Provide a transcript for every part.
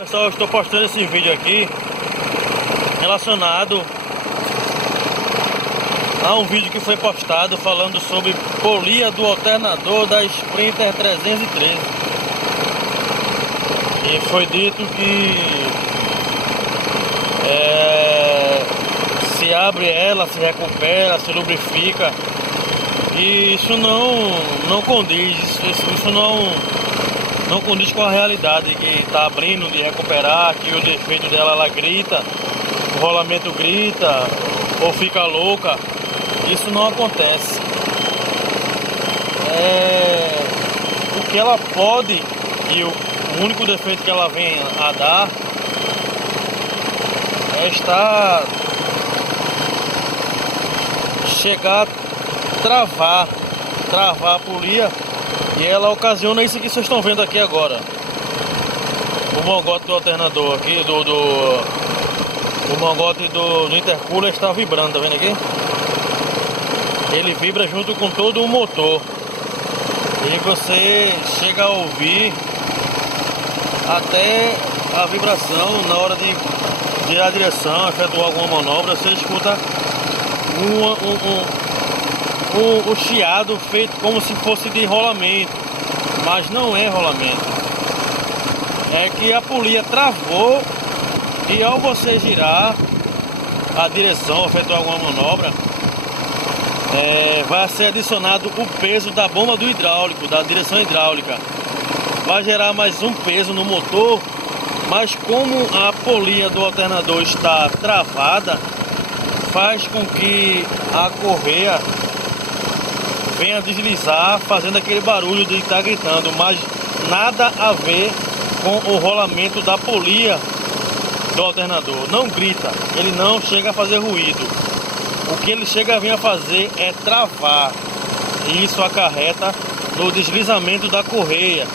Pessoal, eu estou postando esse vídeo aqui relacionado a um vídeo que foi postado falando sobre polia do alternador da Sprinter 313. E foi dito que se abre ela, se recupera, se lubrifica. E isso não condiz, isso não condiz com a realidade, que está abrindo de recuperar, que o defeito dela ela grita, o rolamento grita ou fica louca. Isso não acontece. O que ela pode, e o único defeito que ela vem a dar é chegar a travar a polia, e ela ocasiona isso que vocês estão vendo aqui agora. O mangote do alternador aqui, o mangote do intercooler está vibrando, tá vendo aqui? Ele vibra junto com todo o motor. E você chega a ouvir até a vibração na hora de girar a direção, efetuar alguma manobra. Você escuta o chiado feito como se fosse de rolamento, mas não é rolamento. É que a polia travou e ao você girar a direção, efetuar alguma manobra, vai ser adicionado o peso da bomba do hidráulico, da direção hidráulica. Vai gerar mais um peso no motor, mas como a polia do alternador está travada, faz com que a correia venha deslizar, fazendo aquele barulho de estar gritando, mas nada a ver com o rolamento da polia do alternador. Não grita, ele não chega a fazer ruído. O que ele chega a vir a fazer é travar, e isso acarreta no deslizamento da correia.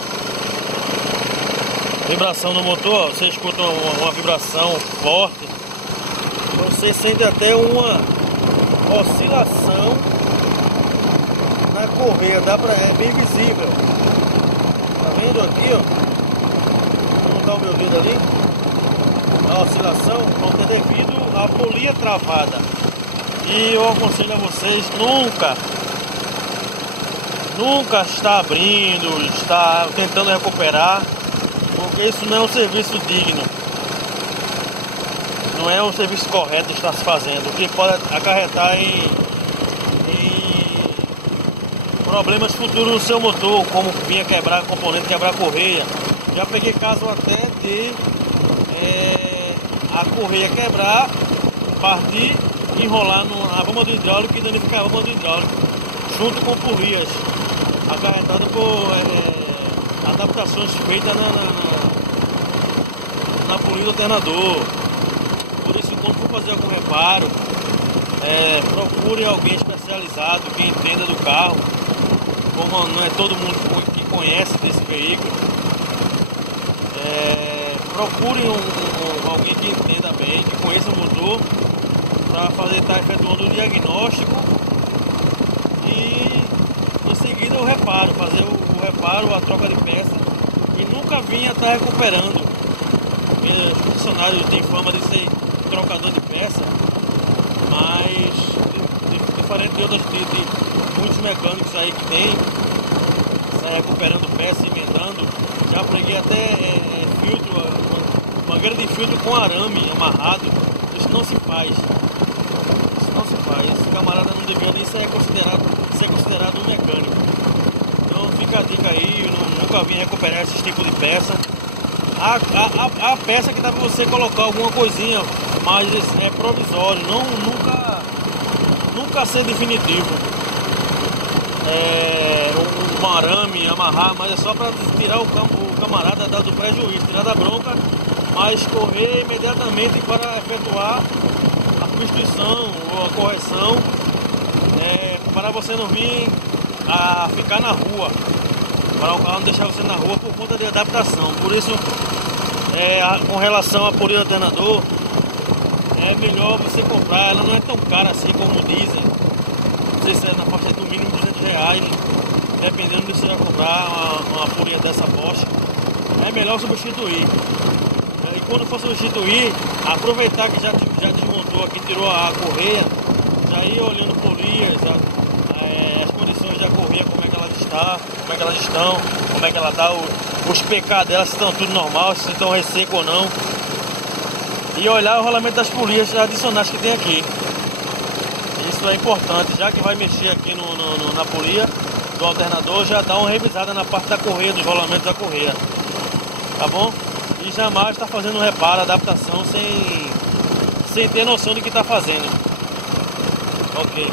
Vibração no motor, você escuta uma vibração forte, você sente até uma oscilação na correia, é bem visível. Tá vendo aqui, ó? Vou colocar o meu dedo ali. A oscilação pode ter devido à polia travada. E eu aconselho a vocês nunca está abrindo, está tentando recuperar, porque isso não é um serviço digno. Não é um serviço correto que está se fazendo, o que pode acarretar em problemas futuros no seu motor, como vinha quebrar componente, quebrar correia. Já peguei caso até de a correia quebrar, partir, enrolar na bomba do hidráulico e danificar a bomba do hidráulico, junto com polias, acarretado por adaptações feitas na polia do alternador. Por isso, quando for fazer algum reparo, procure alguém especializado que entenda do carro. Como não é todo mundo que conhece desse veículo, procure alguém que entenda bem, que conheça o motor, para estar efetuando o diagnóstico e em seguida o reparo, fazer o reparo, a troca de peça, e nunca vinha estar recuperando. Os funcionários têm fama de ser trocador de peça, mas diferente de muitos mecânicos aí que tem, sai recuperando peça, emendando. Já preguei até filtro, mangueira de filtro com arame amarrado. Isso não se faz. Esse camarada não deveria nem ser considerado um mecânico. Então fica a dica aí, eu nunca vim recuperar esse tipo de peça. A peça que dá pra você colocar alguma coisinha, mas é provisório, nunca ser definitivo. Um arame, amarrar, mas é só para tirar o camarada do prejuízo, tirar da bronca, mas correr imediatamente para efetuar a substituição ou a correção, para você não vir a ficar na rua, para o carro não deixar você na rua por conta de adaptação. Por isso, com relação à polia do alternador, é melhor você comprar. Ela não é tão cara assim como dizem. Não sei se é na faixa do mínimo R$200, dependendo de você vai comprar uma polia dessa Bosch. É melhor substituir. quando for substituir, aproveitar que já desmontou aqui, tirou a correia, já ir olhando polias, as condições da correia, como é que elas estão, como é que ela está, os PK delas, se estão tudo normal, se estão resseco ou não. E olhar o rolamento das polias adicionais que tem aqui. Isso é importante, já que vai mexer aqui na polia do alternador, já dá uma revisada na parte da correia, dos rolamentos da correia, tá bom? E jamais está fazendo reparo, adaptação sem ter noção do que está fazendo. Ok.